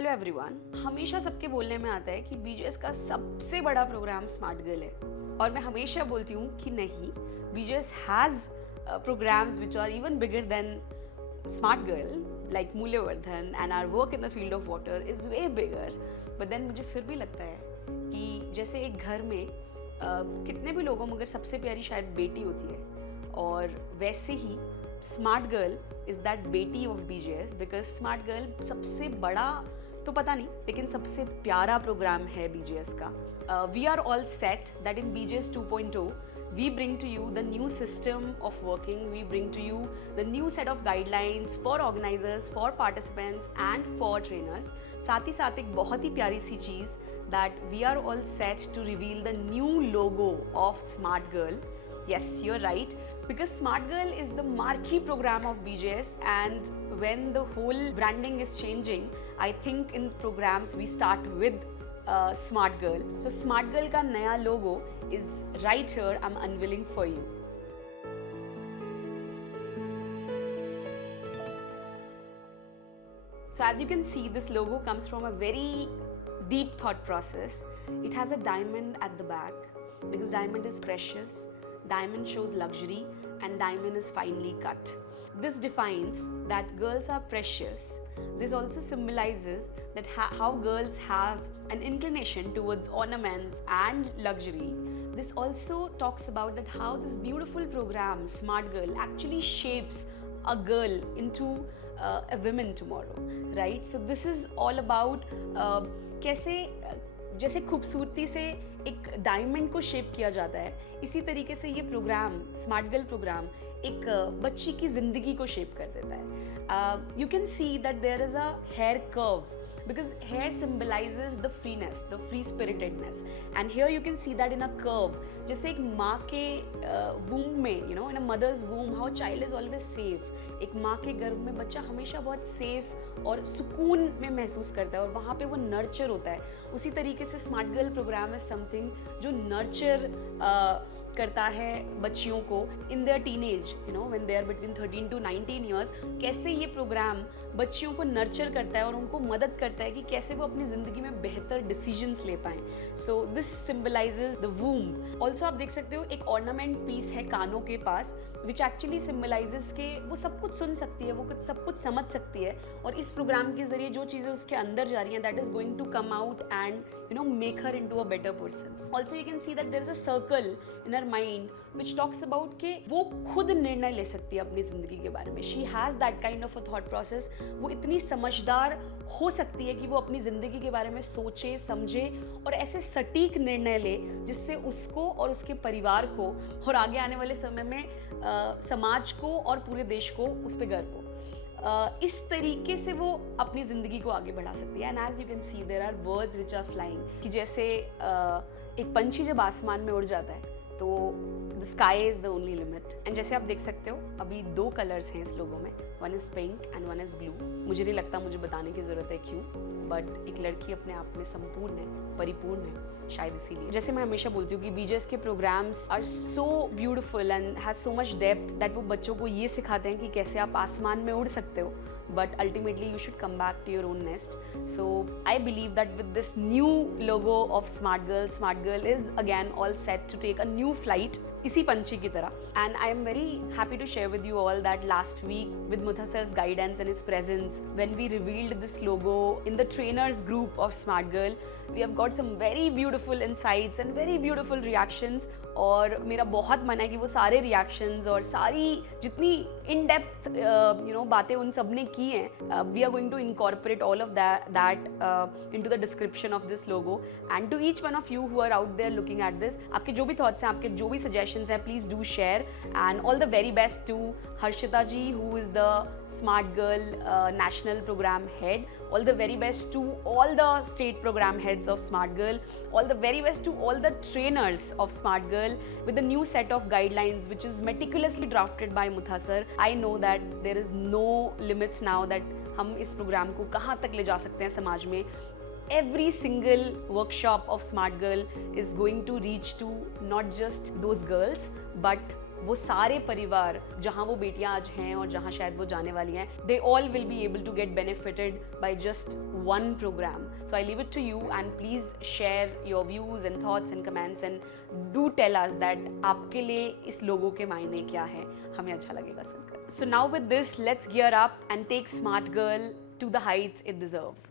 Hello everyone. हमेशा सबके बोलने में आता है कि बीजेएस का सबसे बड़ा प्रोग्राम स्मार्ट गर्ल है, और मैं हमेशा बोलती हूँ कि नहीं, BJS has programs which are even bigger than Smart Girl, like Moolyavardhan, and our work in the field of water is way bigger. But then मुझे फिर भी लगता है कि जैसे एक घर में कितने भी लोगों मगर सबसे प्यारी शायद बेटी होती है, और वैसे ही स्मार्ट गर्ल इज़ दैट बेटी of BJS, because smart girl सबसे बड़ा तो पता नहीं, लेकिन सबसे प्यारा प्रोग्राम है बीजेएस का। We are all set that in BJS 2.0 we bring to you the new system of working, we bring to you the new set of guidelines for organizers, for participants and for trainers. साथ ही साथ एक बहुत ही प्यारी सी चीज़ that we are all set to reveal the new logo of Smart Girl. Yes, you're right, because Smart Girl is the marquee program of BJS, and when the whole branding is changing, I think in programs we start with Smart Girl. So Smart Girl का नया logo is right here. I'm unveiling for you. So as you can see, this logo comes from a very deep thought process. It has a diamond at the back because diamond is precious, diamond shows luxury, and diamond is finely cut. This defines that girls are precious. This also symbolizes that how girls have an inclination towards ornaments and luxury. This also talks about that how this beautiful program Smart Girl actually shapes a girl into a woman tomorrow, right? So this is all about कैसे जैसे खूबसूरती से एक diamond को shape किया जाता है, इसी तरीके से ये प्रोग्राम स्मार्ट गर्ल प्रोग्राम एक बच्ची की ज़िंदगी को शेप कर देता है। You can see that there is a hair curve because hair symbolizes the freeness, the free spiritedness, and here you can see that in a curve. जैसे एक माँ के womb में, you know, in a mother's womb, how child is always safe. एक माँ के गर्भ में बच्चा हमेशा बहुत सेफ और सुकून में महसूस करता है, और वहाँ पे वो नर्चर होता है। उसी तरीके से smart girl programme is something जो नर्चर करता है बच्चियों को in their teenage, you know, when they are between 13 to 19 years. कैसे ये प्रोग्राम बच्चियों को नर्चर करता है और उनको मदद करता है कि कैसे वो अपनी ज़िंदगी में बेहतर डिसीजंस ले पाएँ। So this symbolises the womb. Also आप देख सकते हो एक ऑर्नामेंट पीस है कानों के पास, विच एक्चुअली सिम्बलाइजेज के वो सब कुछ सुन सकती है, वो कुछ सब कुछ समझ सकती है, और इस प्रोग्राम के जरिए जो चीज़ें उसके अंदर जा रही हैं that is going to come out and you know make her into a better person. Also you can see that there is a circle in her mind which talks about कि वो खुद निर्णय ले सकती है अपनी ज़िंदगी के बारे में। She has that kind of a thought process. वो इतनी समझदार हो सकती है कि वो अपनी ज़िंदगी के बारे में सोचे, समझे और ऐसे सटीक निर्णय ले जिससे उसको और उसके परिवार को और आगे आने वाले समय में समाज को और पूरे देश को उस पर गर्व हो। इस तरीके से वो अपनी ज़िंदगी को आगे बढ़ा सकती है। And as you can see there are birds which are flying, कि जैसे एक पंछी जब आसमान में उड़ जाता है तो the sky is the only limit. And जैसे आप देख सकते हो अभी 2 कलर्स हैं इस लोगो में, one is pink and one is blue. मुझे नहीं लगता मुझे बताने की ज़रूरत है क्यों, बट एक लड़की अपने आप में संपूर्ण है, परिपूर्ण है, शायद इसीलिए। जैसे मैं हमेशा बोलती हूँ कि बीजेएस के programmes are so beautiful and has so much depth that वो बच्चों को ये सिखाते हैं कि कैसे आप आसमान में उड़ सकते हो, but ultimately you should come back to your own nest. So I believe that with this new logo of Smart Girl is again all set to take a new flight, इसी पंछी की तरह। And I am very happy to share with you all that last week with Mutha sir's guidance and his presence, when we revealed this logo in the trainers group of Smart Girl, we have got some very beautiful insights and very beautiful reactions. और मेरा बहुत मन है कि वो सारे reactions और सारी जितनी इन डेप्थ यू नो बातें उन सब ने की हैं, we are going to incorporate all of that into the description of this logo. And to each one of you who are out there looking at this, आपके जो भी thoughts हैं, आपके जो भी सजेशंस हैं, please do share. And all the very best to Harshita ji, who is the smart girl national program head. All the very best to all the state program heads of Smart Girl. All the very best to all the trainers of Smart Girl with the new set of guidelines which is meticulously drafted by Mutha sir. I know that there is no limits now that हम इस programme को कहाँ तक ले जा सकते हैं समाज में। Every single workshop of Smart Girl is going to reach to not just those girls but वो सारे परिवार जहाँ वो बेटियाँ आज हैं और जहाँ शायद वो जाने वाली हैं, they all will be able to get benefited by just one program. So I leave it to you and please share your views and thoughts and comments and do tell us that आपके लिए इस लोगों के मायने क्या है, हमें अच्छा लगेगा सुनकर. So now with this, let's gear up and take Smart Girl to the heights it deserves.